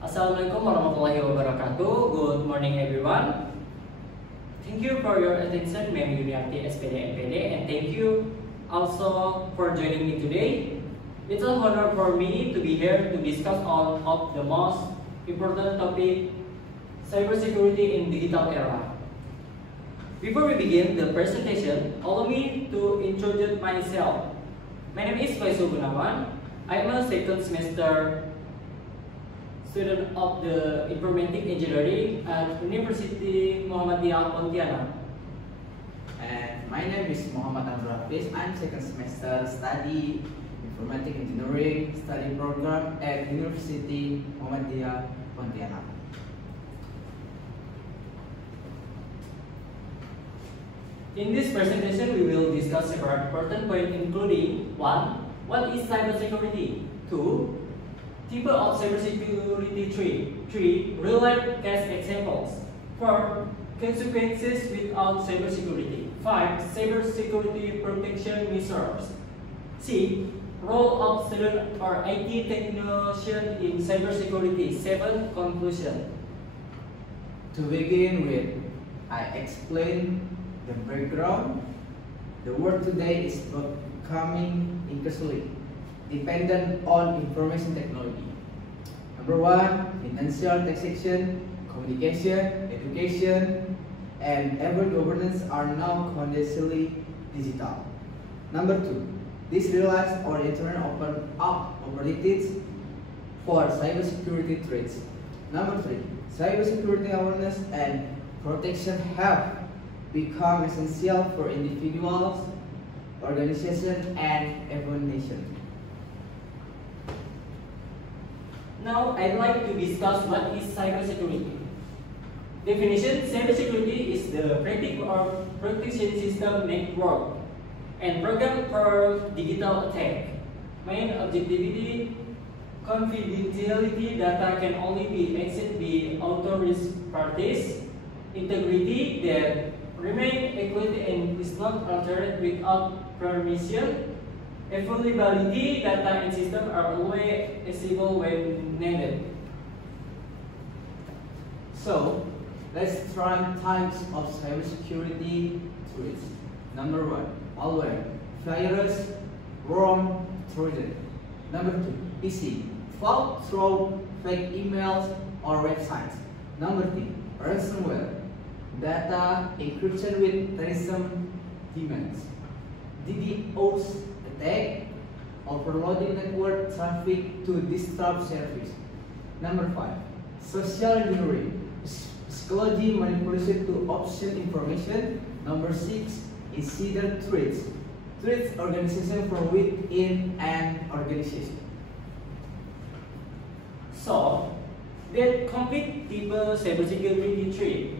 Assalamualaikum warahmatullahi wabarakatuh. Good morning everyone. Thank you for your attention, Ma'am Yuniarti SPD NPD, and thank you also for joining me today. It's an honor for me to be here to discuss all of the most important topic, cybersecurity in digital era. Before we begin the presentation, allow me to introduce myself. My name is Faisal Gunawan. I am a second semester student of the Informatic Engineering at University Muhammadiyah Pontianak. And my name is Muhammad Abdul Hafiz. I'm second semester study Informatic Engineering study program at University Muhammadiyah Pontianak. In this presentation, we will discuss several important points including 1. What is cybersecurity? 2. Type of cybersecurity. 3. Real-life case examples. 4. Consequences without cybersecurity. 5. Cybersecurity protection measures. 6. Role of student or IT technician in cybersecurity. 7. Conclusion. To begin with, I explain the background. The world today is becoming increasingly dependent on information technology. Number 1, financial, taxation, communication, education, and every governance are now constantly digital. Number 2, this relies on internet open up opportunities for cybersecurity threats. Number 3, cybersecurity awareness and protection have become essential for individuals, organizations, and even nations. Now, I'd like to discuss what is cybersecurity. Definition: cybersecurity is the practice or protection system network and program for digital attack. Main objectivity: confidentiality data can only be accessed by authorized parties. Integrity that remain equity and is not altered without permission. Availability: data and system are always accessible when needed. So, let's try types of cybersecurity threats. Number 1, malware, virus, worm, trojan. Number 2, PC, fall through fake emails or websites. Number 3, ransomware, data encryption with terrorism demands. DDoS attack, overloading network traffic to disrupt service. Number 5, social engineering, psychology manipulation to obtain information. Number 6, insider threats, threats organization from within an organization. So, that complete type cybersecurity threat.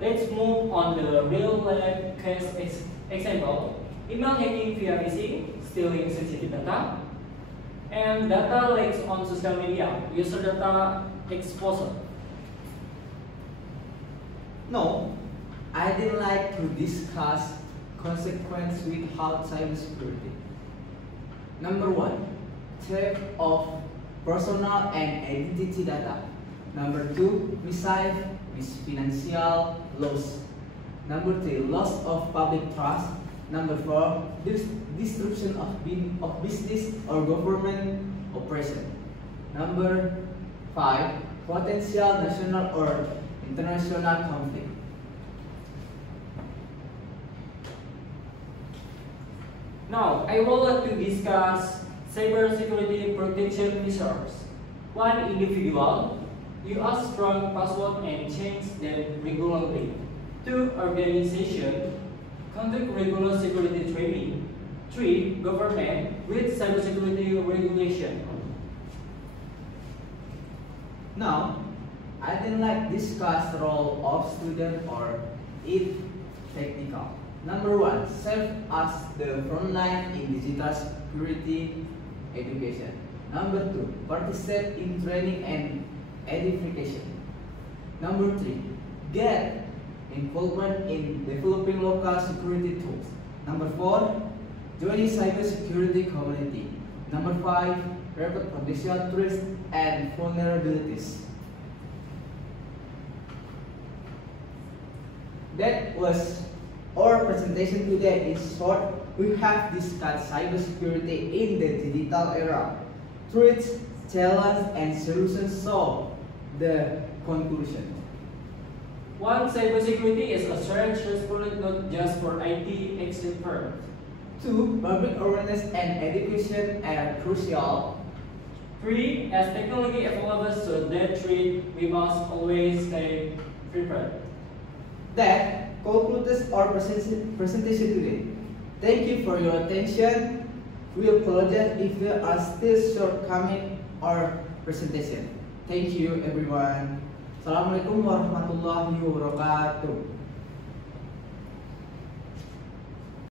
Let's move on the real-life case example. Email hacking via phishing, stealing sensitive data, and data leaks on social media, user data exposure. No, I didn't like to discuss consequences without cybersecurity. Number 1, theft of personal and identity data. Number 2, missile with financial loss. Number 3, loss of public trust. Number 4, disruption of business or government operation. Number 5, potential national or international conflict. Now, I would like to discuss cybersecurity protection measures. 1. Individual. Use strong password and change them regularly. 2. Organization. Conduct regular security training. 3. Government with cybersecurity regulation. Now, I didn't like discuss the role of student or it technical. Number 1, serve as the front line in digital security education. Number 2, participate in training and edification. Number 3, get involvement in developing local security tools. Number 4, join cybersecurity community. Number 5, report potential threats and vulnerabilities. That was our presentation today. In short, we have discussed cybersecurity in the digital era. Threats, challenges, and solutions. So, the conclusion. One, cybersecurity is a shared responsibility not just for IT experts. Two, public awareness and education are crucial. 3. As technology evolves to that threat, we must always stay prepared. That concludes our presentation today. Thank you for your attention. We apologize if there are still shortcomings our presentation. Thank you everyone. Assalamualaikum warahmatullahi wabarakatuh.